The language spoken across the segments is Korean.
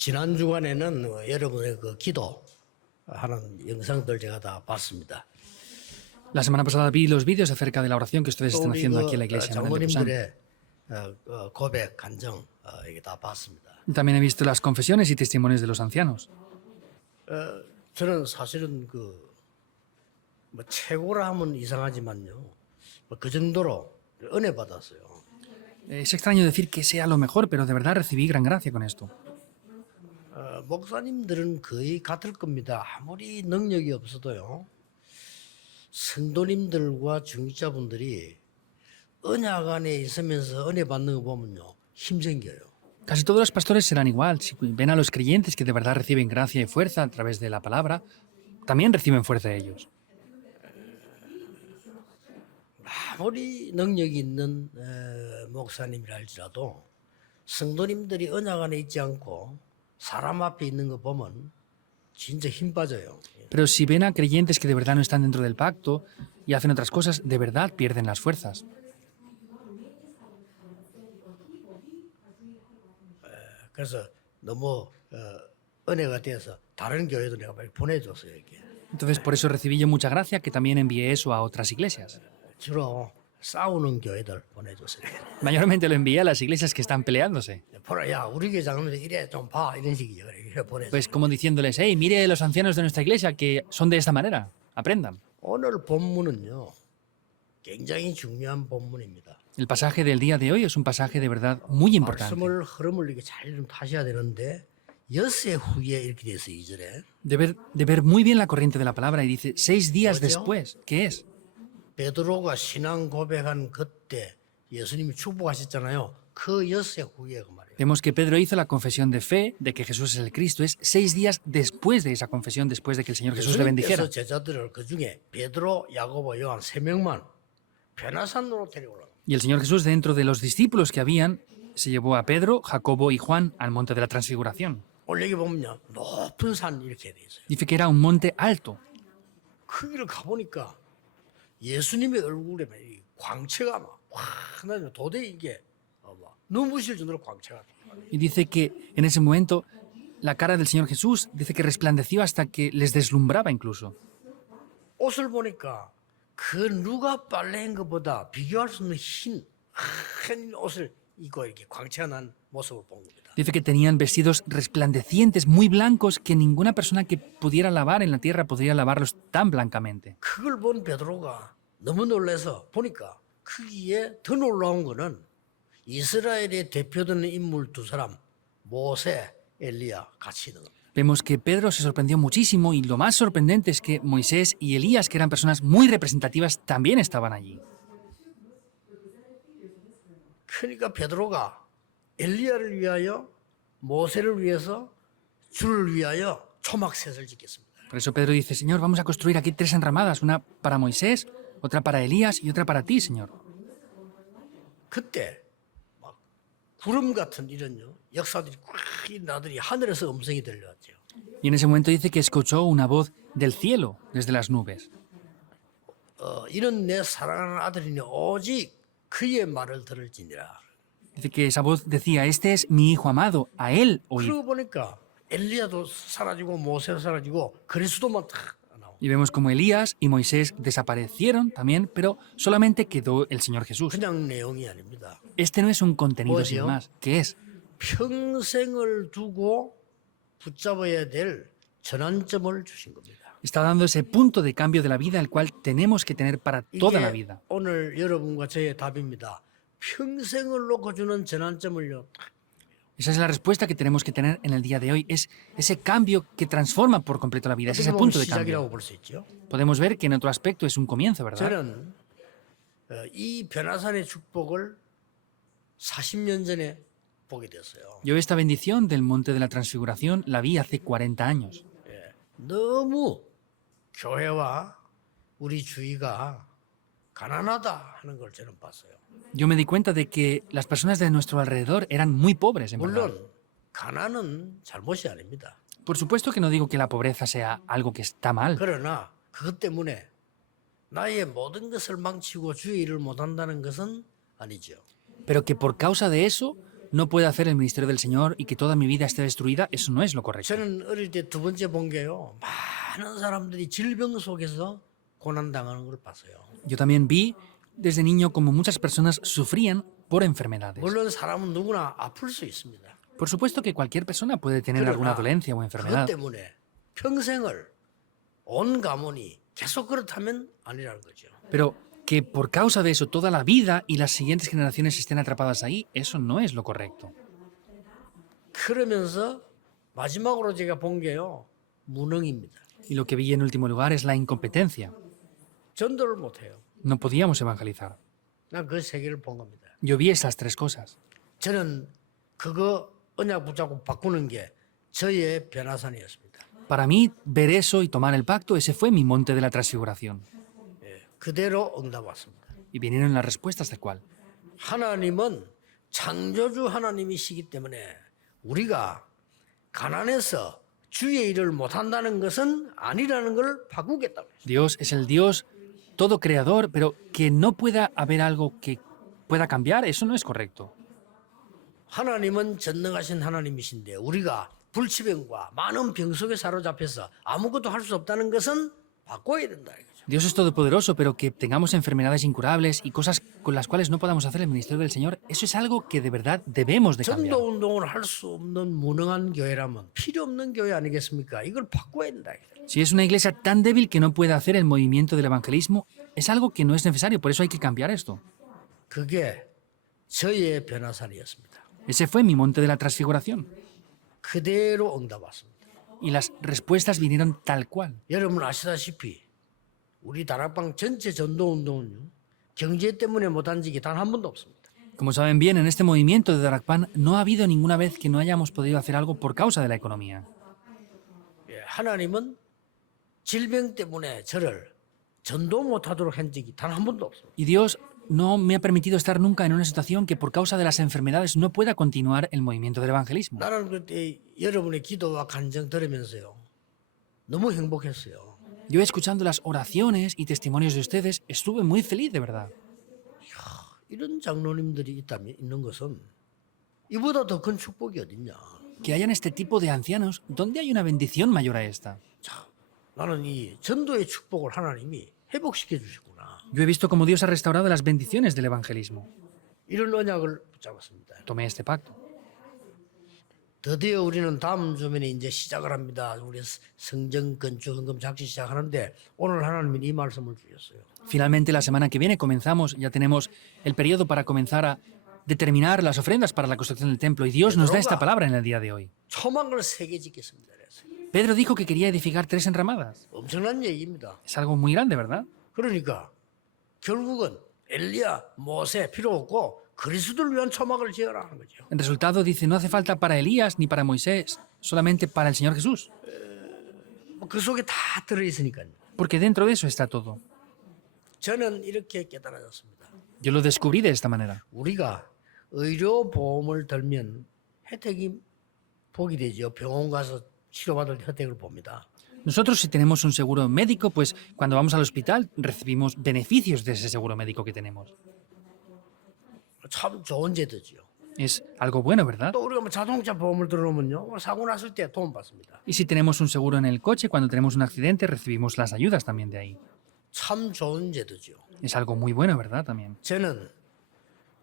지난 주간에는 여러분의 그 기도하는 영상들 제가 다 봤습니다. La semana pasada vi los vídeos acerca de la oración que ustedes 또 están 우리 haciendo 그 aquí en la iglesia Manuel de Busan. 장로님들의 고백, 간증 이게 다 봤습니다. También he visto las confesiones y testimonios de los ancianos. 저는 사실은 뭐 최고라 하면 이상하지만요, 그 정도로 은혜 받았어요. Es extraño decir que sea lo mejor, pero de verdad recibí gran gracia con esto. 목사님들은 거의 같을 겁니다. 아무리 능력이 없어도요, 성도님들과 중직자분들이 언약 안에 있으면서 은혜 받는 거 보면요, 힘생겨요. Casi todos los pastores serán igual. Si ven a los creyentes que de verdad reciben gracia y fuerza a través de la palabra, también reciben fuerza ellos. 아무리 능력이 있는 목사님이라 할지라도 성도님들이 언약 안에 있지 않고 사람 앞에 있는 거 보면 진짜 힘 빠져요. Pero si ven a creyentes que de verdad no están dentro del pacto y hacen otras cosas, de verdad pierden las fuerzas. 그래서 너무 은혜가 돼서 다른 교회도 내가 많이 보내줬어요. 이게. Entonces por eso recibí yo mucha gracia que también envié eso a otras iglesias. 주로 싸우는 교회들 보내줬어요. Mayormente lo envié a las iglesias que están peleándose. 보라, 야, 우리 교회 장로들 이래 좀 봐, 이런 식이죠. 그래 보내줘. Pues como diciéndoles, hey, mire los ancianos de nuestra iglesia que son de esta manera, aprendan. 오늘 본문은요, 굉장히 중요한 본문입니다. El pasaje del día de hoy es un pasaje de verdad muy importante. 말씀을 흐름을 이렇게 잘 좀 타셔야 되는데 엿새 후에 이렇게 돼 있어 2절에. De ver muy bien la corriente de la palabra y dice 6 días después. ¿Qué es? 베드로가 신앙 고백한 그때 예수님이 축복하셨잖아요. 그 엿새 후에 그 말이에요. Vemos que Pedro hizo la confesión de fe de que Jesús es el Cristo. Es 6 días después de esa confesión, después de que el Señor Jesús le bendijera. 예수님께서 제자들을 그 중에 베드로, 야고보, 요한 3명만 변화산으로 데려오라. Y el Señor Jesús, dentro de los discípulos que habían, se llevó a Pedro, Jacobo y Juan al monte de la transfiguración. 오늘 여기 보면요, 높은 산 이렇게 돼 있어요. Dice que era un monte alto. 거기를 가보니까 예수님의 얼굴에 막 이 광채가 막 확 나요. 도대체 이게 막 눈부실 정도로 광채가. Y dice que en ese momento la cara del Señor Jesús dice que resplandeció hasta que les deslumbraba incluso. 옷을 보니까 그 누가 빨래한 것보다 비교할 수 없는 흰 옷을 입고 이렇게 광채가 난 모습을 본 겁니다. Dice que tenían vestidos resplandecientes, muy blancos, que ninguna persona que pudiera lavar en la tierra podría lavarlos tan blancamente. 그걸 본 베드로가 너무 놀라서 보니까 거기에 더 놀라운 거는 이스라엘의 대표되는 인물 두 사람, 모세, 엘리야 같이 있는 겁니다. Vemos que Pedro se sorprendió muchísimo y lo más sorprendente es que Moisés y Elías, que eran personas muy representativas, también estaban allí. 그러니까 베드로가 엘리야를 위하여, 모세를 위해서, 주를 위하여 초막셋을 짓겠습니다. Por eso Pedro dice, Señor, vamos a construir aquí 3 enramadas, una para Moisés, otra para Elías y otra para ti, Señor. 그때 막 구름 같은 이런요 역사들이 꽉 나들이 하늘에서 음성이 들려왔죠. Y en ese momento dice que escuchó una voz del cielo, desde las nubes. 이런 내 사랑하는 아들이니 오직 그의 말을 들을지니라. Dice que esa voz decía, este es mi hijo amado, a él oíd. 그러고 보니까 엘리야도 사라지고 모세도 사라지고 그리스도만 탁 나오고. Y vemos como Elías y Moisés desaparecieron también, pero solamente quedó el Señor Jesús. 그냥 내용이 아닙니다. Este no es un contenido sin 뭐지요? más. ¿Qué es? 평생을 두고 붙잡아야 될 전환점을 주신 겁니다. Está dando ese punto de cambio de la vida, el cual tenemos que tener para toda la 이게 vida. 오늘 여러분과 저의 답입니다. 평생을 놓고 주는 전환점을요. Esa es la respuesta que tenemos que tener en el día de hoy. Es ese cambio que transforma por completo la vida. Es 어떻게 ese 보면 punto de 시작이라고 cambio. 볼 수 있죠. Podemos ver que en otro aspecto es un comienzo, ¿verdad? 저는 이 변화산의 축복을 40년 전에 보게 됐어요. Yo esta bendición del monte de la transfiguración la vi hace 40 años. 너무 교회와 우리 주위가 가난하다 하는 걸 저는 봤어요. Yo me di cuenta de que las personas de nuestro alrededor eran muy pobres, en verdad. 물론 가난은 잘못이 아닙니다. Por supuesto que no digo que la pobreza sea algo que está mal, 그러나 그것 때문에 나의 모든 것을 망치고 주의 일을 못한다는 것은 아니죠. pero que por causa de eso no pueda hacer el ministerio del Señor y que toda mi vida esté destruida, eso no es lo correcto. 저는 어릴 때 두 번째 본 게요. 많은 사람들이 질병 속에서 고난당하는 걸 봤어요. Yo también vi desde niño como muchas personas sufrían por enfermedades. 물론 사람은 누구나 아플 수 있습니다. Por supuesto que cualquier persona puede tener alguna dolencia o 그것 enfermedad, 때문에 평생을 온 가문이 계속 그렇다면 아니라는 거죠. pero que por causa de eso toda la vida y las siguientes generaciones estén atrapadas ahí, eso no es lo correcto. 그러면서 마지막으로 제가 본 게요. 무능입니다. Y lo que vi en último lugar es la incompetencia. 전도를 못 해요. No podíamos evangelizar. 난 그 세 개를 본 겁니다. Yo vi esas tres cosas. 저는 그거 언약 붙잡고 바꾸는 게 저의 변화산이었습니다. Para mí, ver eso y tomar el pacto, ese fue mi monte de la transfiguración. 그대로 응답 왔습니다. Y vinieron las respuestas de cuál. 하나님은 창조주 하나님이시기 때문에 우리가 가난해서 주의 일을 못한다는 것은 아니라는 걸 바꾸겠다고 했어요. Dios es el Dios todo creador, pero que no pueda haber algo que pueda cambiar, eso no es correcto. 하나님은 전능하신 하나님이신데 우리가 불치병과 많은 병 속에 사로잡혀서 아무것도 할 수 없다는 것은 바꿔야 된다 이거죠. Dios es todopoderoso, pero que tengamos enfermedades incurables y cosas con las cuales no podamos hacer el ministerio del Señor, eso es algo que de verdad debemos de cambiar. 전도 운동을 할 수 없는 무능한 교회라면 필요 없는 교회 아니겠습니까? 이걸 바꿔야 된다 이거죠. Si es una iglesia tan débil que no puede hacer el movimiento del evangelismo, es algo que no es necesario, por eso hay que cambiar esto. 그게 저의 변화산이었습니다. Ese fue mi monte de la transfiguración. 그대로 응답 왔습니다. Y las respuestas vinieron tal cual. 여러분 아시다시피 우리 다락방 전체 전도 운동은요. 경제 때문에 못한 적이 단 한 번도 없습니다. Como saben bien, en este movimiento de Darakpan no ha habido ninguna vez que no hayamos podido hacer algo por causa de la economía. 예, 하나님은 질병 때문에 저를 전도 못하도록 한 적이 단 한 번도 없습니다. Y Dios no me ha permitido estar nunca en una situación que por causa de las enfermedades no pueda continuar el movimiento del evangelismo. 나는 그때 여러분의 기도와 간증 들으면서요. 너무 행복했어요. Yo escuchando las oraciones y testimonios de ustedes estuve muy feliz, de verdad. 이런 장로님들이 있는 것은 이보다 더 큰 축복이 어딨냐. Que hayan este tipo de ancianos, ¿dónde hay una bendición mayor a esta? 자, 나는 이 전도의 축복을 하나님이 회복시켜 주셨구나. Yo he visto cómo Dios ha restaurado las bendiciones del evangelismo. 이런 언약을 붙잡았습니다. Tomé este pacto. 드디어 우리는 다음 주면에 이제 시작을 합니다. 우리 성전 건축 헌금 작시 시작하는데 오늘 하나님이 이 말씀을 주셨어요. Finalmente, la semana que viene comenzamos, ya tenemos el periodo para comenzar a determinar las ofrendas para la construcción del templo. Y Dios nos da esta palabra en el día de hoy. 초막을 3개 짓겠습니다. 그랬어요. Pedro dijo que quería edificar 3 enramadas. 엄청난 얘기입니다. Es algo muy grande, ¿verdad? 그러니까 결국은 엘리야, 모세 필요 없고 그리스도를 위한 초막을 지어라 하는 거죠. El resultado dice, no hace falta para Elías ni para Moisés, solamente para el Señor Jesús. 그 속에 다 들어있으니까요. Porque dentro de eso está todo. 저는 이렇게 깨달아졌습니다. Yo lo descubrí de esta manera. 우리가 의료보험을 들면 혜택이 복이 되죠. 병원 가서 치료받을 혜택을 봅니다. Nosotros si tenemos un seguro médico, pues cuando vamos al hospital recibimos beneficios de ese seguro médico que tenemos. 참 좋은 제도죠. Es algo bueno, ¿verdad? 또 우리가 뭐 자동차 보험을 들어오면요. 사고 났을 때 도움 받습니다. Y si tenemos un seguro en el coche, cuando tenemos un accidente recibimos las ayudas también de ahí. 참 좋은 제도죠. Es algo muy bueno, ¿verdad? También. 저는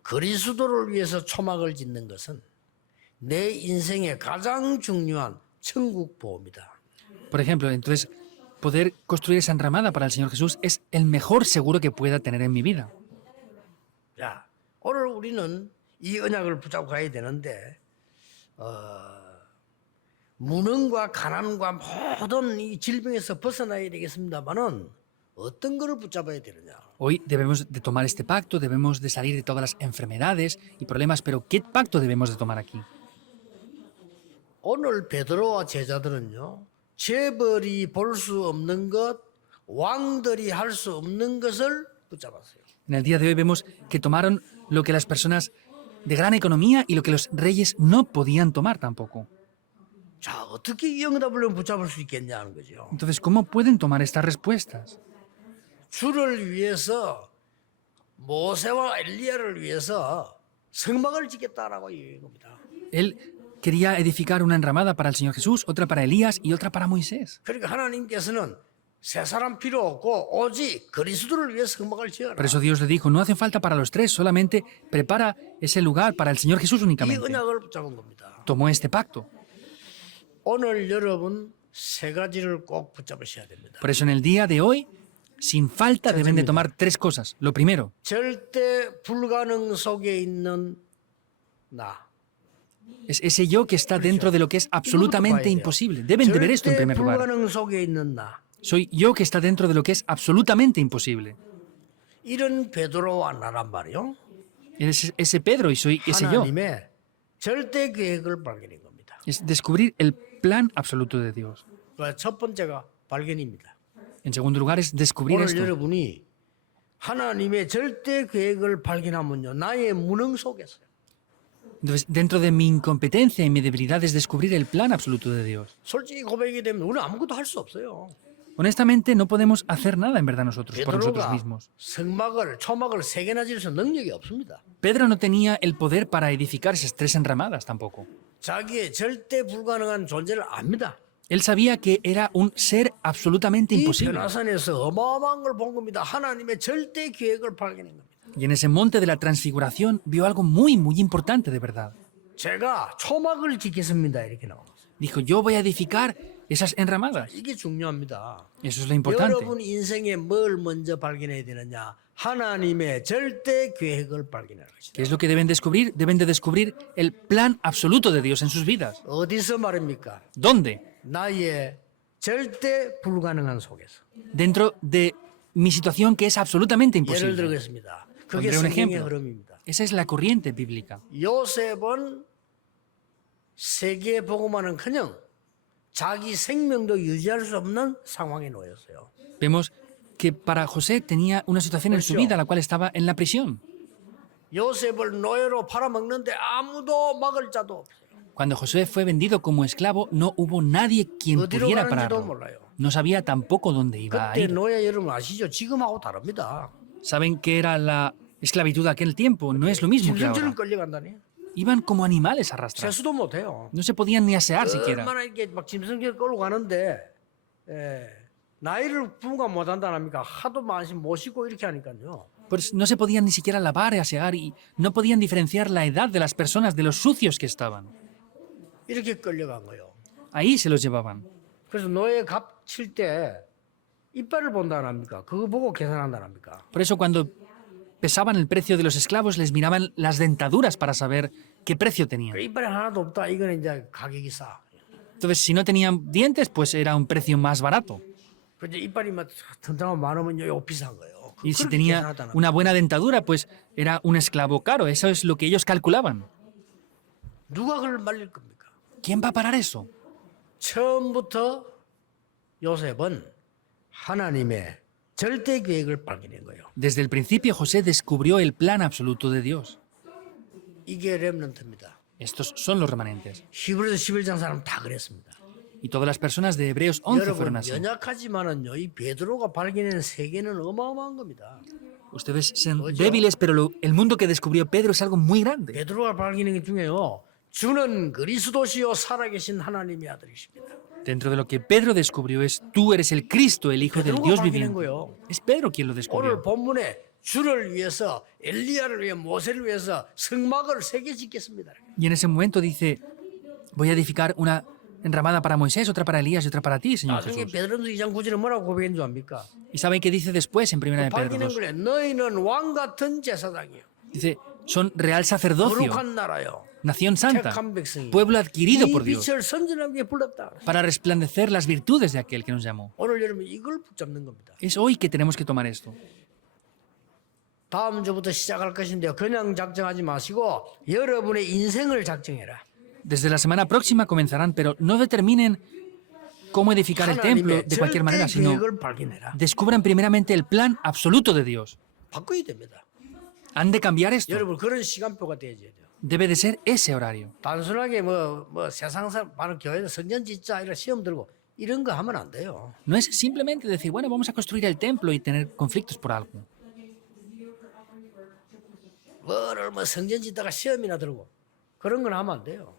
그리스도를 위해서 초막을 짓는 것은 내 인생의 가장 중요한 천국 보험이다. Por ejemplo, entonces, poder construir esa enramada para el Señor Jesús es el mejor seguro que pueda tener en mi vida. 자, 오늘 우리는 이 언약을 붙잡고 가야 되는데 무능과 가난과 모든 이 질병에서 벗어나야 되겠습니다만은 어떤 거를 붙잡아야 되느냐? Hoy debemos de tomar este pacto, debemos de salir de todas las enfermedades y problemas, pero ¿qué pacto debemos de tomar aquí? 오늘 베드로와 제자들은요. 재벌이 볼 수 없는 것, 왕들이 할 수 없는 것을 붙잡았어요. En el día de hoy vemos que tomaron lo que las personas de gran economía y lo que los reyes no podían tomar tampoco. 자, 어떻게 이 응답을 붙잡을 수 있겠냐는 거죠. Entonces, ¿cómo pueden tomar estas respuestas? 주를 위해서 모세와 엘리야를 위해서 성막을 짓겠다라고 얘기한 겁니다. Él quería edificar una enramada para el Señor Jesús, otra para Elías y otra para Moisés. 그러니까 하나님께서는 세 사람 필요 없고 오직 그리스도를 위해 성막을 지어라. Por eso Dios le dijo, no hace falta para los tres, solamente prepara ese lugar para el Señor Jesús 이 únicamente. 언약을 붙잡은 겁니다. Tomó este pacto. 오늘 여러분 세 가지를 꼭 붙잡으셔야 됩니다. Por eso en el día de hoy, sin falta, deben de tomar tres cosas. Lo primero, 절대 불가능 속에 있는 나. es ese yo que está dentro de lo que es absolutamente imposible. Deben de ver esto en 절대 primer lugar. 불가능 속에 있는 나. Soy yo que está dentro de lo que es absolutamente imposible. 이런 베드로와 나란 말이요. Es ese Pedro y soy ese yo. 하나님의 절대 계획을 발견한 겁니다. Es descubrir el plan absoluto de Dios. 첫 번째가 발견입니다. En segundo lugar es descubrir 오늘 esto. 여러분이 하나님의 절대 계획을 발견하면요, 나의 무능 속에서 Entonces, dentro de mi incompetencia y mi debilidad es descubrir el plan absoluto de Dios. 솔직히 고백이 되면 우리는 아무것도 할 수 없어요. Honestamente, no podemos hacer nada en verdad nosotros, por nosotros 베드로가 mismos. 성막을 초막을 세 개나 지을 수 능력이 없습니다. Pedro no tenía el poder para edificar esas tres enramadas tampoco. 자기의 절대 불가능한 존재를 압니다. Él sabía que era un ser absolutamente 이 imposible. 변화산에서 어마어마한 걸 본 겁니다. 하나님의 절대 계획을 발견한 겁니다. Y en ese monte de la transfiguración vio algo muy, muy importante de verdad. 제가 초막을 짓겠습니다. 이렇게 나옵니다. Dijo, yo voy a edificar esas enramadas. 이게 중요합니다. Eso es lo importante. 여러분 인생에 뭘 먼저 발견해야 되느냐? 하나님의 절대 계획을 발견하는 것이다. ¿Qué es lo que deben descubrir? Deben de descubrir el plan absoluto de Dios en sus vidas. 어디서 말입니까? ¿Dónde? 나의 절대 불가능한 속에서. Dentro de mi situación que es absolutamente 예를 imposible. 들겠습니다. 그게 Pondré un 성경의 ejemplo. 흐름입니다. Esa es la corriente bíblica. 요셉은 세계에 복음하는커녕 자기 생명도 유지할 수 없는 상황에 놓였어요. Vemos que para José tenía una situación en su vida la cual estaba en la prisión. 요셉을 노예로 팔아먹는데 아무도 막을 자도 없어요. Cuando José fue vendido como esclavo, no hubo nadie quien 어디로 pudiera 가는지도 pararlo. 몰라요. No sabía tampoco dónde iba a 그때 ir. 노예 여러분 아시죠? 지금하고 다릅니다. ¿Saben qué era la esclavitud de aquel tiempo? No es lo mismo que 짐승처럼 ahora. 끌려간다니. Iban como animales arrastrados. 세수도 못해요. No se podían ni asear siquiera. 얼마나 이렇게 막 짐승처럼 끌고 가는데 나이를 분간 못한다 합니까? 하도 많이 모시고 이렇게 하니까요. Pues no se podían ni siquiera lavar y asear y no podían diferenciar la edad de las personas de los sucios que estaban. 이렇게 끌려간 거예요. Ahí se los llevaban. 그래서 노예 값 칠 때 이빨을 본다 합니까? 그거 보고 계산한다 합니까? Por eso cuando pesaban el precio de los esclavos les miraban las dentaduras para saber qué precio tenían. 그 이빨이 하나도 없다. 이거는 이제 가격이 싸. Entonces, si no tenían dientes, pues era un precio más barato. 근데 이빨이 막 튼튼하고 많으면 이거 비싼 거예요. Y si 그렇게 tenía 계산하다 합니다. una buena dentadura, pues era un esclavo caro. Eso es lo que ellos calculaban. 누가 그걸 말릴 겁니까? ¿Quién va a parar eso? 처음부터 요셉은 하나님의 절대 계획을 발견한 거예요. Desde el principio José descubrió el plan absoluto de Dios. 이게 렘넌트입니다. Estos son los remanentes. 히브리서 11장 사람 다 그랬습니다. Y todas las personas de Hebreos 11 fueron 여러분 así. 연약하지만은요, 이 베드로가 발견한 세계는 어마어마한 겁니다. Ustedes son débiles, pero el mundo que descubrió Pedro es algo muy grande. 베드로가 발견한 게 중에요. 주는 그리스도시요 살아계신 하나님의 아들이십니다. Dentro de lo que Pedro descubrió es, tú eres el Cristo, el Hijo del 베드로가 Dios 발견한 viviente. 거예요. Es Pedro quien lo 오늘 descubrió. 본문에 주를 위해서 엘리야를 위해 모세를 위해서 성막을 세 개 짓겠습니다. Y en ese momento dice, voy a edificar una enramada para Moisés, otra para Elías y otra para ti, Señor 나중에 Jesús. 베드로서 2장 9절에 뭐라고 고백한 줄 압니까? ¿Y saben qué dice después en 1 de Pedro 발견한 2? 거래. 너희는 왕 같은 제사장이요. Dice, son real sacerdocio, 거룩한 나라요. nación santa, 택한 백성이. pueblo adquirido 이 por Dios, 빛을 선진하게 불렀다. para resplandecer las virtudes de aquel que nos llamó. 오늘 여러분 이걸 붙잡는 겁니다. Es hoy que tenemos que tomar esto. 다음 주부터 시작할 것인데요. 그냥 작정하지 마시고 여러분의 인생을 작정해라. Desde la semana próxima comenzarán, pero no determinen cómo edificar el templo 하나님의 de cualquier manera, 절대 sino 계획을 발견해라. descubran primeramente el plan absoluto de Dios. 바꿔야 됩니다. Han de cambiar esto. 여러분 그런 시간표가 되어야 돼요. Debe de ser ese horario. 단순하게 뭐 세상 사람 많은 교회에서 성전 짓자 이런 시험 들고 이런 거 하면 안 돼요. No es simplemente decir, bueno, vamos a construir el templo y tener conflictos por algo. 뭐 성전 짓다가 시험이나 들고 그런 건 하면 안 돼요.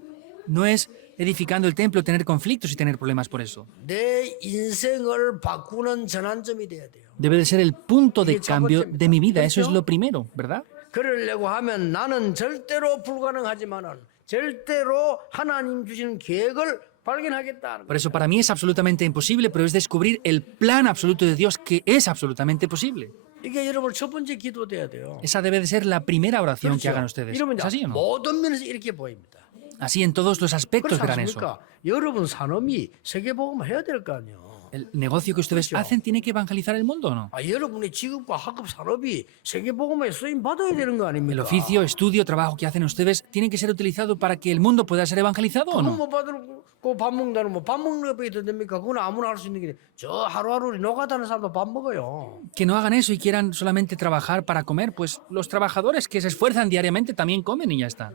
No es edificando el templo tener conflictos y tener problemas por eso. 내 인생을 바꾸는 전환점이 돼야 돼요. Debe de ser el punto de cambio de mi vida. Eso es lo primero, ¿verdad? 그러려고 하면 나는 절대로 불가능하지만은 절대로 하나님 주시는 계획을 발견하겠다는 Por 거예요. eso para mí es absolutamente imposible, pero es descubrir el plan absoluto de Dios que es absolutamente posible. 이게 여러분 첫 번째 기도 돼야 돼요. Esa debe de ser la primera oración que hagan 그렇죠? ustedes. 이러면 ¿Es así o no? 모든 면에서 이렇게 보입니다. Así en todos los aspectos 그렇지 verán eso. 않습니까? 여러분 산업이 세계복음을 해야 될 거 아니에요. El negocio que ustedes hacen tiene que evangelizar el mundo, ¿o no? 여러분의 직업과 학업 산업이 세계복음에 쓰임 받아야 되는 거 El 아닙니까? oficio, estudio, trabajo que hacen ustedes tiene que ser utilizado para que el mundo pueda ser evangelizado, ¿o 그거 no? 못 받고 밥 먹는다는 밥 먹는 것밖에 더 됩니까? 그건 아무나 할 수 있는 게 저 하루하루 노가다는 사람도 밥 먹어요. Que no hagan eso y quieran solamente trabajar para comer, pues los trabajadores que se esfuerzan diariamente también comen y ya está.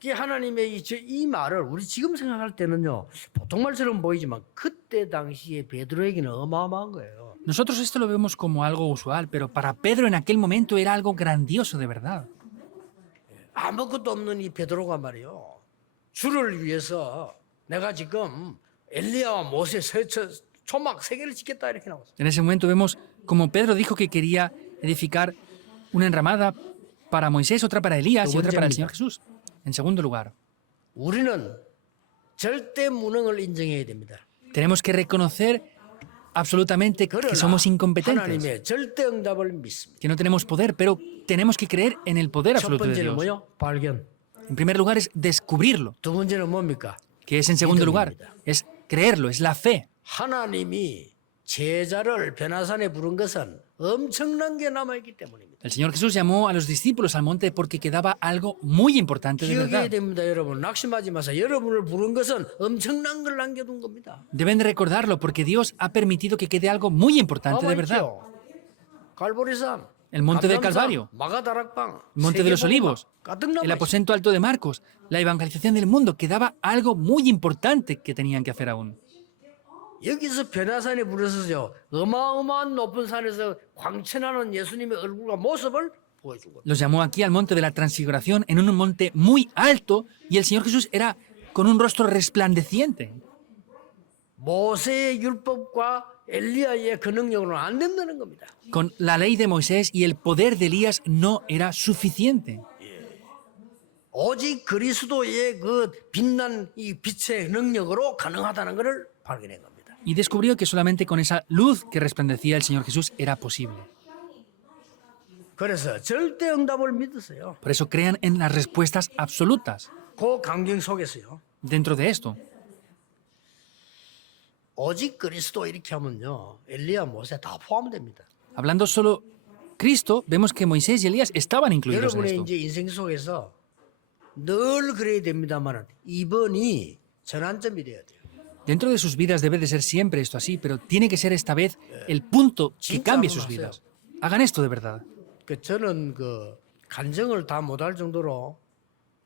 그 하나님의 이 말을 우리 지금 생각할 때는요 보통 말처럼 보이지만 그때 당시에 베드로에게는 어마어마한 거예요. Nosotros esto lo vemos como algo usual, pero para Pedro en aquel momento era algo grandioso de verdad. 아무것도 없는 이 베드로가 말이요 주를 위해서 내가 지금 엘리야와 모세 초막 세 개를 짓겠다 이렇게 나왔어. En ese momento vemos como Pedro dijo que quería edificar una enramada para Moisés, otra para Elías y otra para el Señor Jesús. En segundo lugar, 우리는 절대 무능을 인정해야 됩니다. tenemos que reconocer absolutamente que 그러나 somos incompetentes, 하나님의 절대 응답을 믿습니다. que no tenemos poder, pero tenemos que creer en el poder 첫 absoluto de 번째는 Dios. 뭐요? 발견. En primer lugar es descubrirlo, 두 번째는 뭡니까? que es en segundo lugar, es creerlo, es la fe. 하나님이 제자를 변화산에 부른 것은 엄청난 게 남아있기 때문입니다. El Señor Jesús llamó a los discípulos al monte porque quedaba algo muy importante de 기억해야 verdad. 됩니다, 여러분. 낙심하지 마세요. 여러분을 부른 것은 엄청난 걸 남겨둔 겁니다. Deben de recordarlo porque Dios ha permitido que quede algo muy importante de verdad. 갈보리산, El monte del 감람산, Calvario, 마가다락방, el monte de los olivos, 가득 el 남아 있어요. aposento alto de Marcos, la evangelización del mundo, quedaba algo muy importante que tenían que hacer aún. 여기서 변화산에 부르셔서 어마어마한 높은 산에서 광채나는 예수님의 얼굴과 모습을 보여준 겁니다. Los llamó aquí al monte de la transfiguración en un monte muy alto y el Señor Jesús era con un rostro resplandeciente. 모세의 율법과 엘리야의 그 능력으로는 안 된다는 겁니다. Con la ley de Moisés y el poder de Elías no era suficiente. 오직 그리스도의 그 빛난 이 빛의 능력으로 가능하다는 것을 발견한 겁니다. Y descubrió que solamente con esa luz que resplandecía el Señor Jesús era posible. 그래서 절대 응답을 믿으세요. Por eso crean en las respuestas absolutas 그 강경 속에서요. dentro de esto. 오직 그리스도 이렇게 하면요. 엘리야 모세 다 포함됩니다. Hablando solo Cristo, vemos que Moisés y Elías estaban incluidos en 여러분의 esto. 이제 인생 속에서 늘 그래야 됩니다만 이번이 전환점이 돼야 돼요. Dentro de sus vidas debe de ser siempre esto así, pero tiene que ser esta vez el punto que cambie sus vidas. Hagan esto de verdad. 그 저는 그 간증을 다 못할 정도로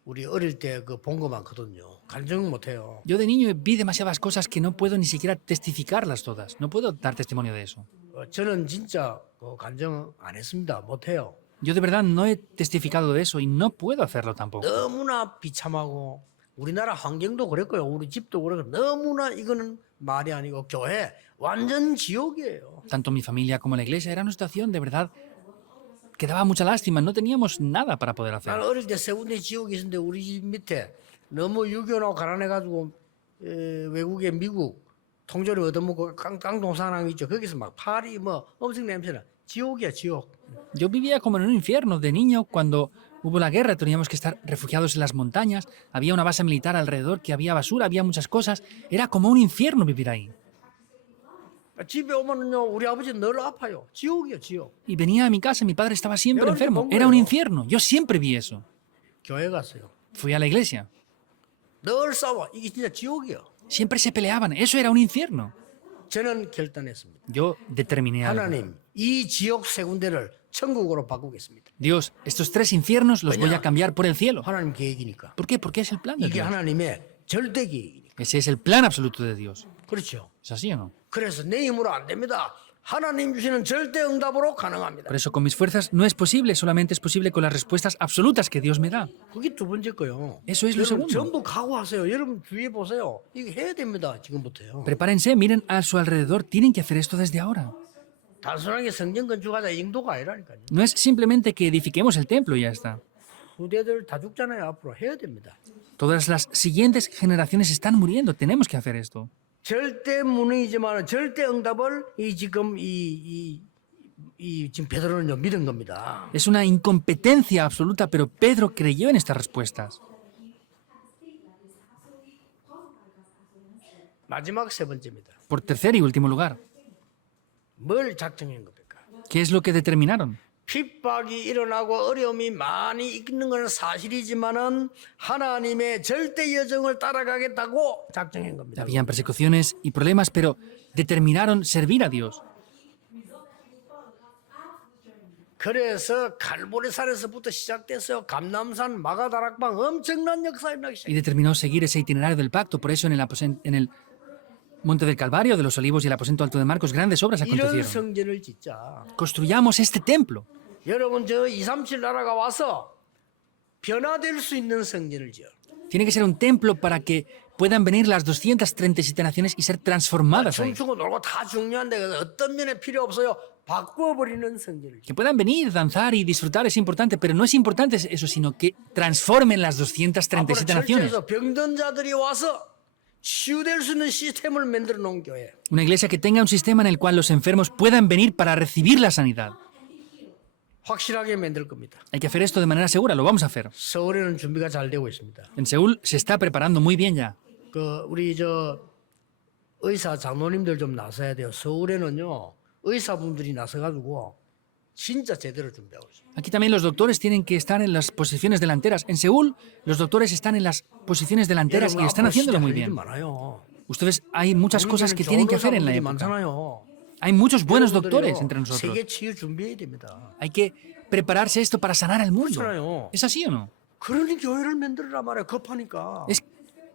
우리 어릴 때 그 본 거 많거든요. 간증 못해요. Yo de niño vi demasiadas cosas que no puedo ni siquiera testificarlas todas. No puedo dar testimonio de eso. 저는 진짜 그 간증 안 했습니다. 못해요. Yo de verdad no he testificado de eso y no puedo hacerlo tampoco. 너무나 비참하고 우리나라 환경도 그랬고요. 우리 집도 그랬고 너무나 이거는 말이 아니고 교회 완전 지옥이에요. Tanto mi familia como la iglesia era una situación de verdad que daba mucha lástima. No teníamos nada para poder hacer. 난 어릴 때 세 군데 지옥이 있었는데 우리 집 밑에 너무 유교나고 가난해가지고 외국에 미국 통조림 얻어먹고 깡통산항 있죠. 거기서 막 파리 뭐 엄청 냄새나. 지옥이야 지옥. Yo vivía como en un infierno de niño cuando hubo la guerra, teníamos que estar refugiados en las montañas, había una base militar alrededor, que había basura, había muchas cosas, era como un infierno vivir ahí. 집에 오면은요 우리 아버지 늘 아파요. 지옥이야 지옥. Y venía a mi casa, mi padre estaba siempre enfermo, era un infierno, yo siempre vi eso. 교회 갔어요. Fui a la iglesia, 늘 싸워. 이게 진짜 지옥이야. siempre se peleaban, eso era un infierno. 저는 결단했습니다. Yo determiné algo. 하나님 이 지옥 세 군데를 천국으로 바꾸겠습니다. Dios, estos tres infiernos los voy a cambiar por el cielo. 하나님 계획이니까. ¿Por qué? Porque es el plan de 이게 Dios. 하나님의 절대 계획이니까. Ese es el plan absoluto de Dios. 그렇죠. ¿Es así o no? 그래서 내 힘으로 안 됩니다. 하나님 주시는 절대 응답으로 가능합니다. Por eso con mis fuerzas no es posible, solamente es posible con las respuestas absolutas que Dios me da. 그게 두 번째 거요. Eso es lo 여러분 segundo. 전부 각오하세요. 여러분 주위에 보세요. 이거 해야 됩니다. 지금부터요. Prepárense, miren a su alrededor, tienen que hacer esto desde ahora. 단순하게 성전 건축하자 이 정도가 아니라니까요. No es simplemente que edifiquemos el templo y ya está. 후대들 다 죽잖아요. 앞으로 해야 됩니다. Todas las siguientes generaciones están muriendo, tenemos que hacer esto. 절대 무능이지만 절대 응답을 지금 베드로는요 믿은 겁니다. Es una incompetencia absoluta, pero Pedro creyó en estas respuestas. 마지막 세 번째입니다. Por tercer y último lugar, 뭘 작정한 겁니까? ¿qué es lo que determinaron? 핍박이 일어나고 어려움이 많이 있는 건 사실이지만은 하나님의 절대 여정을 따라가겠다고 작정한 겁니다. Habían persecuciones y problemas, pero determinaron servir a Dios. 그래서 갈보리산에서부터 시작됐어요. 감남산, 마가다락방 엄청난 역사 일어나기 Y 시작했어요. determinó seguir ese itinerario del pacto. Por eso en el Monte del Calvario, de los Olivos y el aposento alto de Marcos, grandes obras 이런 acontecieron. 성전을 짓자. Construyamos este templo. 여러분 저 237 나라가 와서 변화될 수 있는 성전을 지어. Tiene que ser un templo para que puedan venir las 237 naciones y ser transformadas ahí. 춤추고 놀고 다 중요한데 어떤 면에 필요 없어요. 바꿔버리는 성전을 지어. Que puedan venir, danzar y disfrutar es importante, pero no es importante eso, sino que transformen las 237 naciones. 철저에서 병든 자들이 와서 치유될 수 있는 시스템을 만들어 놓은 교회. Una iglesia que tenga un sistema en el cual los enfermos puedan venir para recibir la sanidad. 확실하게 만들 겁니다. Hay que hacer esto de manera segura, lo vamos a hacer. 서울에는 준비가 잘 되고 있습니다. En Seúl se está preparando muy bien ya. 우리 의사 장로님들 좀 나서야 돼요. 서울에는요 의사분들이 나서가지고 진짜 제대로 준비하고 있어요. Aquí también los doctores tienen que estar en las posiciones delanteras. En Seúl, los doctores están en las posiciones delanteras y están haciéndolo muy bien. 많아요. Ustedes, hay muchas cosas que tienen que hacer en la época. 많잖아요. Hay muchos buenos 여러분들이요, doctores entre nosotros. 세계 치유 준비해야 됩니다. Hay que prepararse esto para sanar al mundo. 그렇잖아요. ¿Es así o no? 그러니 교회를 만들어라 말이야. 급하니까. Es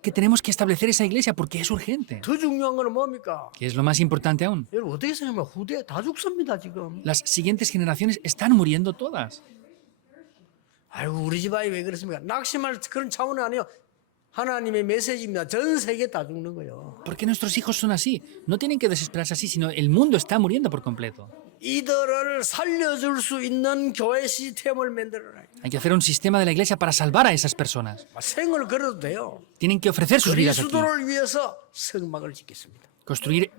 que tenemos que establecer esa iglesia porque es urgente. 더 중요한 거는 뭡니까? ¿Qué es lo más importante aún? 여러분 어떻게 생각하면 후대 다 죽습니다 지금. Las siguientes generaciones están muriendo todas. 아이고 우리 집 아이 왜 그렇습니까? 낙심할 그런 차원이 아니에요. 하나님의 메시지입니다. 전 세계 다 죽는 거예요. ¿Por qué nuestros hijos son así? No tienen que desesperarse así, sino el mundo está muriendo por completo. 이들을 살려줄 수 있는 교회 시스템을 만들어라. Hay que hacer un sistema de la iglesia para salvar a esas personas. 생을 걸어도 돼요. Tienen que ofrecer sus vidas aquí. 그리스도를 위해서 성막을 짓겠습니다. Construir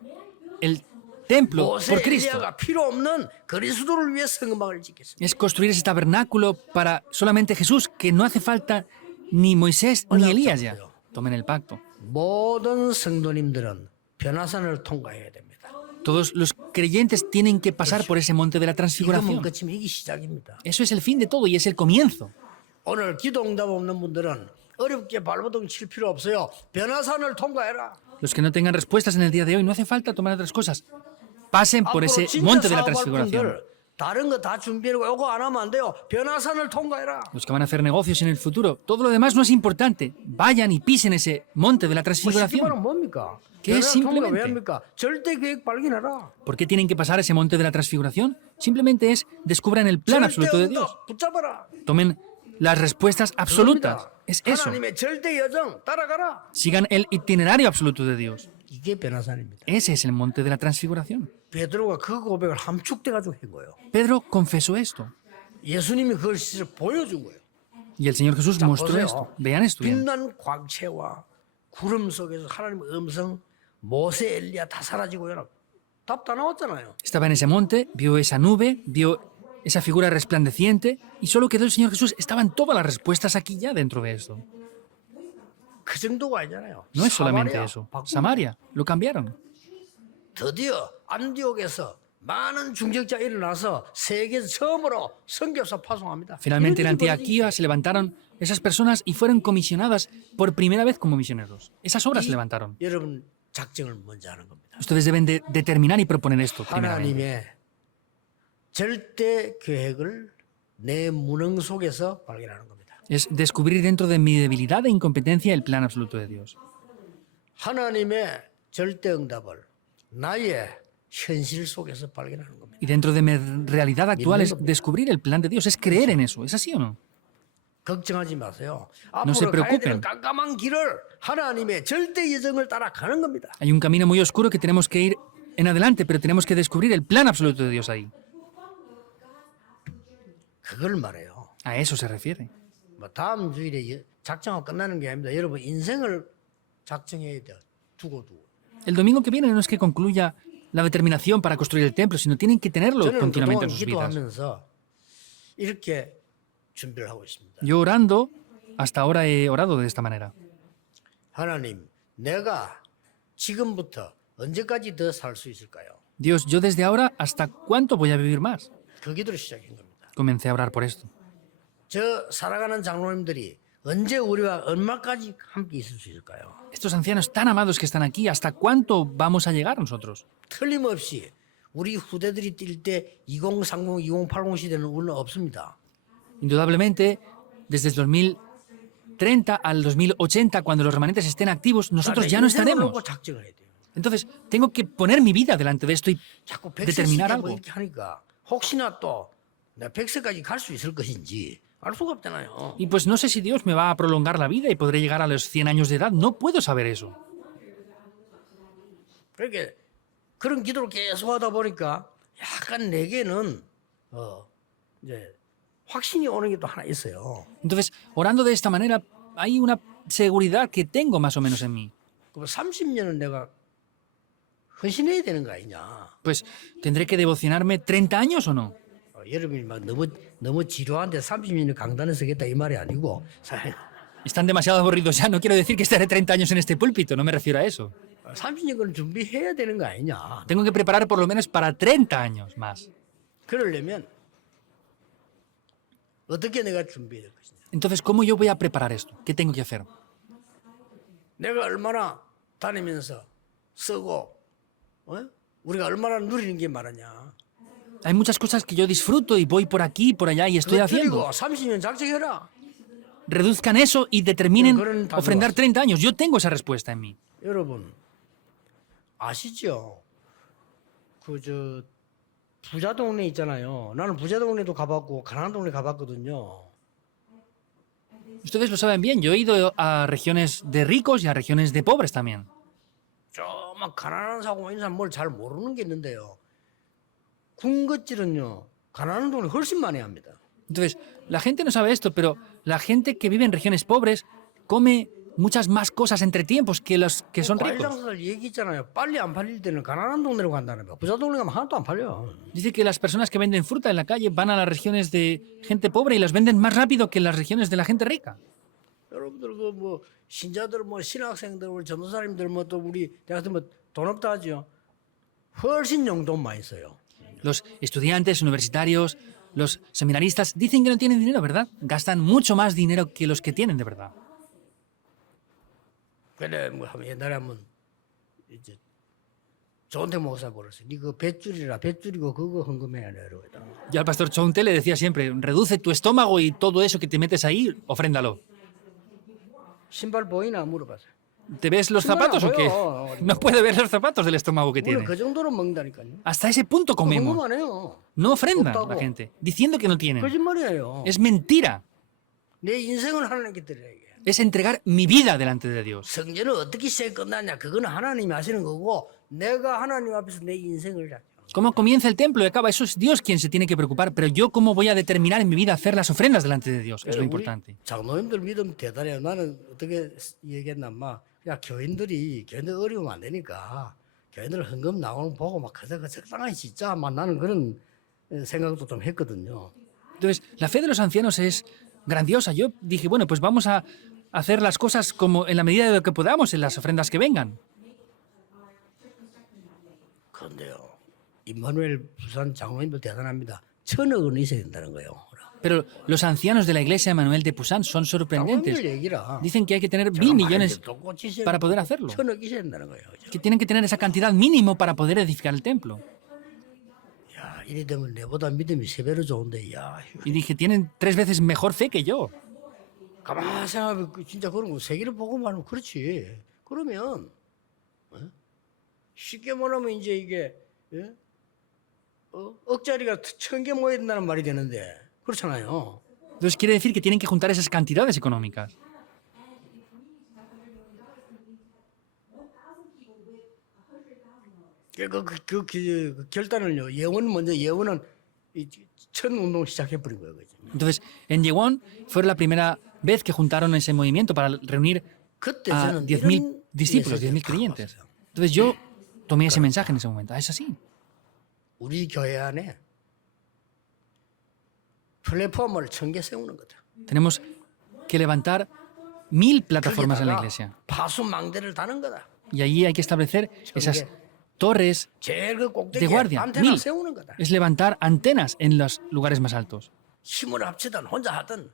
el templo 모세 por Cristo. 엘리야가 필요 없는 그리스도를 위해 성막을 짓겠습니다. Es construir ese tabernáculo para solamente Jesús, que no hace falta ni Moisés ni Elías ya. Tomen el pacto. 모든 성도님들은 변화산을 통과해야 됩니다. Todos los creyentes tienen que pasar por ese monte de la 이거면 transfiguración. 끝이면 이게 시작입니다. Eso es el fin de todo y es el comienzo. 오늘 기도 응답 없는 분들은 어렵게 발버둥 칠 필요 없어요. 변화산을 통과해라. Los que no tengan respuestas en el día de hoy, no hace falta tomar otras cosas. Pasen por 앞으로 ese 진짜 monte de la 사업할 transfiguración. 분들 다른 거 다 준비하고 요거 안 하면 안 돼요. 변화산을 통과해라. Los que van a hacer negocios en el futuro, todo lo demás no es importante. Vayan y pisen ese monte de la 뭐 쉽게 transfiguración. 말하면 뭡니까? ¿Qué es 변화산 통과 왜 simplemente? 합니까? 절대 계획 발견해라. ¿Por qué tienen que pasar ese monte de la transfiguración? Simplemente es descubran el plan 절대 absoluto de Dios. 응답 붙잡아라. Tomen las respuestas absolutas. Es eso. 하나님의 절대 여정 따라가라. Sigan el itinerario absoluto de Dios. 이게 변화산입니다. Ese es el monte de la transfiguración. 베드로가 그 고백을 함축돼가지고 한 거예요. Pedro confesó esto. 예수님이 그걸 진짜 보여준 거예요. Y el Señor Jesús mostró 보세요. esto. Vean esto bien. 빛난 광채와 구름 속에서 하나님의 음성, 모세, 엘리야 다 사라지고요. 답 다 나왔잖아요. Estaba en ese monte, vio esa nube, vio esa figura resplandeciente y solo quedó el Señor Jesús. Estaban todas las respuestas aquí ya dentro de esto. 그 정도가 아니잖아요. No es solamente 사마리아 eso. 바꾼 Samaria, lo cambiaron. 드디어 안디옥에서 많은 중직자 일어나서 세계에서 처음으로 선교사 파송합니다. Finalmente en 이런 일이 Antioquía se levantaron esas personas y fueron comisionadas por primera vez como misioneros. Esas obras se levantaron. 여러분 작정을 먼저 하는 겁니다. Ustedes deben de determinar y proponer esto primeramente. 하나님의 절대 계획을 내 무능 속에서 발견하는 겁니다. Es descubrir dentro de mi debilidad e incompetencia el plan absoluto de Dios. 하나님의 절대 응답을 나의 현실 속에서 발견하는 겁니다. Y dentro de mi realidad actual es Mirando. descubrir el plan de Dios, es creer en eso. ¿Es así o no? 걱정하지 마세요. No se 앞으로 가야 preocupen. 되는 깜깜한 길을 하나님의 절대 예정을 따라 가는 겁니다. Hay un camino muy oscuro que tenemos que ir en adelante, pero tenemos que descubrir el plan absoluto de Dios ahí. 그걸 말해요. A eso se refiere. 뭐 다음 주일에 작정하고 끝나는 게 아닙니다. 여러분 인생을 작정해야 돼요. 두고두고. El domingo que viene no es que concluya la determinación para construir el templo, sino tienen que tenerlo 저는 continuamente 그동안 en sus vidas. 기도하면서 이렇게 준비를 하고 있습니다. Yo orando, hasta ahora he orado de esta manera. 하나님, 내가 지금부터 언제까지 더 살 수 있을까요? Dios, yo desde ahora, ¿hasta cuánto voy a vivir más? 그 기도를 시작한 겁니다. Comencé a orar por esto. 저 살아가는 장로님들이 언제 우리와 얼마까지 함께 있을 수 있을까요? Estos ancianos tan amados que están aquí, ¿hasta cuánto vamos a llegar nosotros? 틀림없이 우리 후대들이 뛸 때 2030, 2080 시대는 우리는 없습니다. Indudablemente, desde el 2030 al 2080, cuando los remanentes estén activos, nosotros ya no 인생을 estaremos. 놓고 작정을 해야 돼요. Entonces, tengo que poner mi vida delante de esto y 자꾸 100세 determinar 시대 뭐 algo. 이렇게 하니까 혹시나 또 내가 100세까지 갈 수 있을 것인지 알 수가 없잖아요. Y pues no sé si Dios me va a prolongar la vida y podré llegar a los 100 años de edad. No puedo saber eso. 그러니까 그런 기도를 계속 하다 보니까 약간 내게는 이제 확신이 오는 게 또 하나 있어요. Entonces, orando de esta manera, hay una seguridad que tengo más o menos en mí. 그럼 30년은 내가 헌신해야 되는 거 아니냐? Pues, ¿tendré que devocionarme 30 años o no? 여러분이 막 너무 지루한데 30년을 강단에 서겠다 이 말이 아니고 Están demasiado aburridos ya. No quiero decir que estaré 30 años en este púlpito, no me refiero a eso. 30년은 준비해야 되는 거 아니냐? Tengo que preparar por lo menos para 30 años más. 그러려면 어떻게 내가 준비해야 될 것이냐? Entonces, ¿cómo yo voy a preparar esto? ¿Qué tengo que hacer? 내가 얼마나 다니면서 쓰고 우리가 얼마나 누리는 게 많으냐? Hay muchas cosas que yo disfruto y voy por aquí, por allá y estoy 그거 haciendo. 줄이고 30년 작정해라. Reduzcan eso y determinen 그런 답이 ofrendar 왔어. 30 años. Yo tengo esa respuesta en mí. 여러분 아시죠? 그 부자 동네 있잖아요. 나는 부자 동네도 가봤고 가난한 동네 가봤거든요. Ustedes lo saben bien. Yo he ido a regiones de ricos y a regiones de pobres también. 막 가난한 사고 있는 사람 뭘 잘 모르는 게 있는데요. 군것질은요 가난한 동네 훨씬 많이 합니다. Entonces, la gente no sabe esto, pero la gente que vive en regiones pobres come muchas más cosas entre tiempos que los que son 과일 ricos. 장사들 얘기 있잖아요. 빨리 안 팔릴 때는 가난한 동네로 간다는 거. 부자 동네 가면 하나도 안 팔려. Dice que las personas que venden fruta en la calle van a las regiones de gente pobre y las venden más rápido que en las regiones de la gente rica. 여러분들 그 뭐 신자들 뭐 신학생들 우리 전도사님들 뭐 또 우리 내가 뭐돈 없다 하죠. 훨씬 용돈 많이 써요. Los estudiantes universitarios, los seminaristas dicen que no tienen dinero, ¿verdad? Gastan mucho más dinero que los que tienen de verdad. 그래 뭐 옛날에 한번 이제 조은태 목사 그랬어요. 니 그 뱃줄이라 뱃줄이고 그거 헌금해야 돼 이러거든. Yo al pastor Chounte le decía siempre, reduce tu estómago y todo eso que te metes ahí, ofréndalo. 신발 보이나 물어봤어요. ¿Te ves los zapatos o qué? No puede ver los zapatos del estómago que 우리는 tiene. 그 정도로 먹는다니까요. Hasta ese punto comemos. 헌금 안 해요. No ofrendan 없다고. la gente, diciendo que no tienen. 거짓말이에요. Es mentira. 내 인생을 하나님께 드려야 돼. Es entregar mi vida delante de Dios. 성전을 어떻게 시작이 끝났냐 그거는 하나님이 하시는 거고 내가 하나님 앞에서 내 인생을 하죠. ¿Cómo comienza el templo y acaba? Eso es Dios quien se tiene que preocupar, pero yo cómo voy a determinar en mi vida hacer las ofrendas delante de Dios, es lo 우리 importante. 장로님들 믿음 대단해요. 나는 어떻게 얘기했나 막 야 교인들이 어려우면 안 되니까 교인들 헌금 나오는 거 보고 막 그저 적당히 진짜 막 나는 그런 생각도 좀 했거든요. Entonces, la fe de los ancianos es grandiosa. Yo dije, bueno, pues vamos a hacer las cosas como en la medida de lo que podamos en las ofrendas que vengan. 그런데요, 임마누엘 부산 장로님들 대단합니다. 1,000억 있어야 된다는 거예요. Pero los ancianos de la iglesia de Manuel de Pusan son sorprendentes. 장로님들 얘기라. Dicen que hay que tener 1.000 millones para poder hacerlo. 1,000억 있어야 된다는 거예요. 그죠? Que tienen que tener esa cantidad mínimo para poder edificar el templo. 야, 이래 되면 내보다 믿음이 3배로 좋은데, 야, Y dije, tienen 3 veces mejor fe que yo. 가만히 생각하면 진짜 그런 거 세계를 보고 말하면 그렇지. 그러면 쉽게 말하면 이제 이게 예? 억짜리가 1000개 모여야 된다는 말이 되는데 그렇잖아요. Entonces quiere decir que tienen que juntar esas cantidades económicas. 그 결단을요. 예원은 첫 운동 시작해버린 거예요. 그죠? Entonces, en Yewon fue la primera vez que juntaron ese movimiento para reunir 그때 a 저는 10.000 discípulos, 메시지를 10.000 다 creyentes. 받았어요. Entonces yo tomé ese mensaje en ese momento. Ah, es así. 우리 교회 안에 플랫폼을 1000개 세우는 거다. Tenemos que levantar 1000 plataformas en la 거기다가 iglesia. 파수망대를 다는 거다. Y allí hay que establecer esas torres 제일 그 de 꼭대기에 guardia. 안테나 1000. 세우는 거다. Es levantar antenas en los lugares más altos. 힘을 합치든 혼자 하든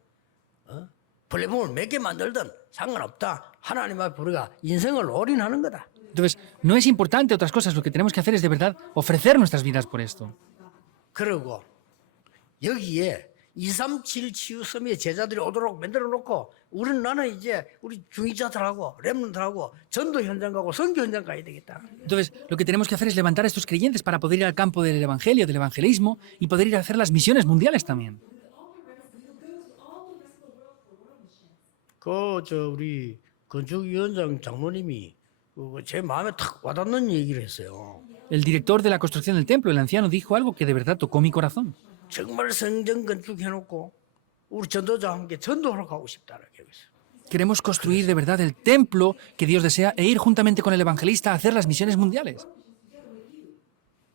플랫폼을 몇 개 만들든 상관없다. 하나님 앞에 우리가 인생을 올인하는 거다. Entonces, no es importante otras cosas. Lo que tenemos que hacer es de verdad ofrecer nuestras vidas por esto. 그리고 여기에 237 치유섬의 제자들이 오도록 만들어 놓고 나는 이제 우리 중위자들하고 렘넌트들하고 전도 현장 가고 선교 현장 가야 되겠다. Entonces, lo que tenemos que hacer es levantar a estos creyentes para poder ir al campo del evangelio, del evangelismo y poder ir a hacer las misiones mundiales también. 우리 건축위원장 장로님이 제 마음에 탁 와닿는 얘기를 했어요. El director de la construcción del templo, el anciano, dijo algo que de verdad tocó mi corazón. 정말 성전 건축해놓고 우리 전도자와 함께 전도하러 가고 싶다라고 했어요. Queremos construir de verdad el templo que Dios desea e ir juntamente con el evangelista a hacer las misiones mundiales.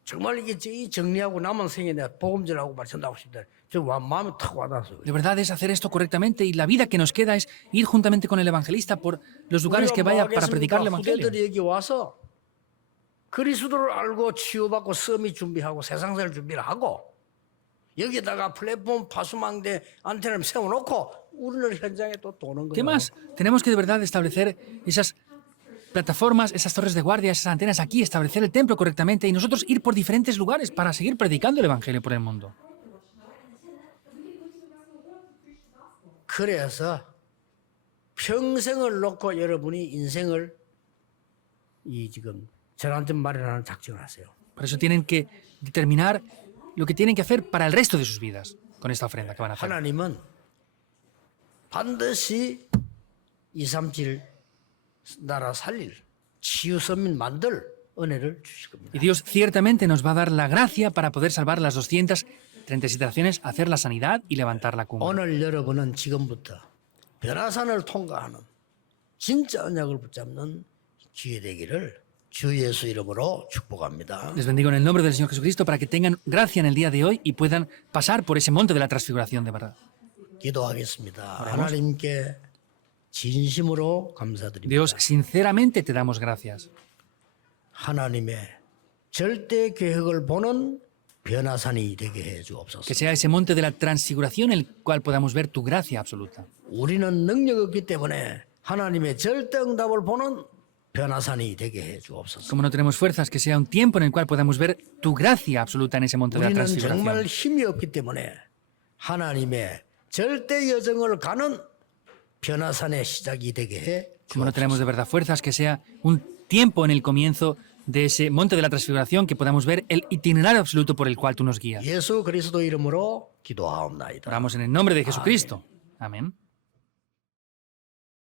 정말 이게 정리하고 남은 생에 내가 복음전하고 말씀하고 싶다. 저 마음에 탁 와닿았어요. De verdad es hacer esto correctamente y la vida que nos queda es ir juntamente con el evangelista por los lugares que vaya para predicar el evangelio. 후대들이 여기 와서 그리스도를 알고 치유받고 서밋 준비하고 세상살 준비를 하고 여기다가 플랫폼 파수망대 안테나를 세워놓고 우리는 현장에 또 도는 ¿Qué 거예요. más? Tenemos que de verdad establecer esas plataformas, esas torres de guardia, esas antenas aquí, establecer el templo correctamente y nosotros ir por diferentes lugares para seguir predicando el evangelio por el mundo. 그래서 평생을 놓고 여러분이 인생을 지금 저한테 마련하는 작정을 하세요. Por eso tienen que determinar lo que tienen que hacer para el resto de sus vidas con esta ofrenda que van a hacer. 하나님은 반드시 237 나라 살릴 치유 서민 만들 은혜를 주실 겁니다. Y Dios ciertamente nos va a dar la gracia para poder salvar las 237 naciones, hacer la sanidad y levantar la cumbre. 오늘 여러분은 지금부터 변화산을 통과하는 진짜 언약을 붙잡는 기회 되기를 주 예수 이름으로 축복합니다. Les bendigo en el nombre del Señor Jesucristo para que tengan gracia en el día de hoy y puedan pasar por ese monte de la transfiguración de verdad. 기도하겠습니다. 하나님께 진심으로 감사드립니다. Dios, sinceramente te damos gracias. 하나님의 절대 계획을 보는 변화산이 되게 해 주옵소서. Que sea ese monte de la transfiguración en el cual podamos ver tu gracia absoluta. 우리는 능력이 없기 때문에 하나님의 절대 응답을 보는 변화산이 되게 해 주옵소서. Como no tenemos fuerzas, que sea un tiempo en el cual podamos ver tu gracia absoluta en ese monte de la 우리는 정말 transfiguración. 힘이 없기 때문에 하나님의 절대 여정을 가는 변화산의 시작이 되게 해 Como no tenemos 주옵소서. de verdad fuerzas, que sea un tiempo en el comienzo de ese monte de la transfiguración, que podamos ver el itinerario absoluto por el cual tú nos guías. 예수 그리스도 이름으로 기도하옵나이다. Oramos en el nombre de Jesucristo. Amén.